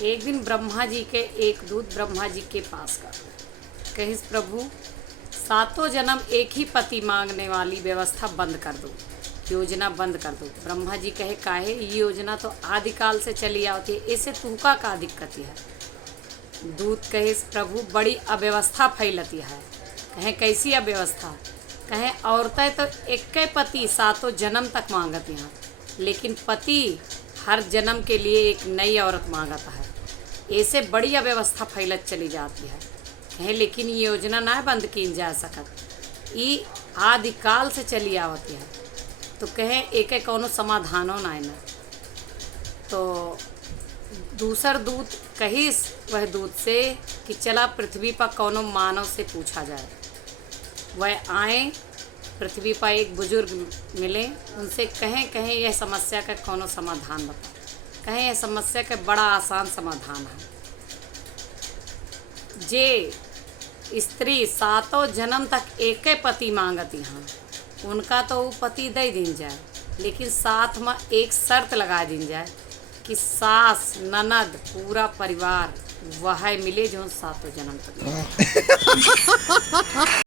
एक दिन ब्रह्मा जी के एक दूत ब्रह्मा जी के पास गए। कहिस प्रभु, सातों जन्म एक ही पति मांगने वाली व्यवस्था बंद कर दो, योजना बंद कर दो। ब्रह्मा जी कहे काहे, ये योजना तो आदिकाल से चली आती है, इससे तुमका का दिक्कत है। दूत कहे प्रभु, बड़ी अव्यवस्था फैलती है। कहें कैसी अव्यवस्था? कहें औरतें तो एक पति सातों जन्म तक मांगती हैं, लेकिन पति हर जन्म के लिए एक नई औरत मांगता है। ऐसे बड़ी अव्यवस्था फैलत चली जाती है। कहें लेकिन ये योजना ना बंद की जा सकत, ये आदिकाल से चली आवती है। तो कहें एक कौनो समाधानो ना है ना। तो दूसर दूत कहिस वह दूत से कि चला पृथ्वी पर कौनो मानव से पूछा जाए। वह आए, पृथ्वी पर एक बुजुर्ग मिले, उनसे कहें यह समस्या का कौनो समाधान बता। कहें यह समस्या का बड़ा आसान समाधान है। जे स्त्री सातों जन्म तक एक पति मांगती हैं, उनका तो वो पति दे दिन जाए, लेकिन साथ में एक शर्त लगा दिन जाए कि सास ननद पूरा परिवार वह मिले जो सातों जन्म तक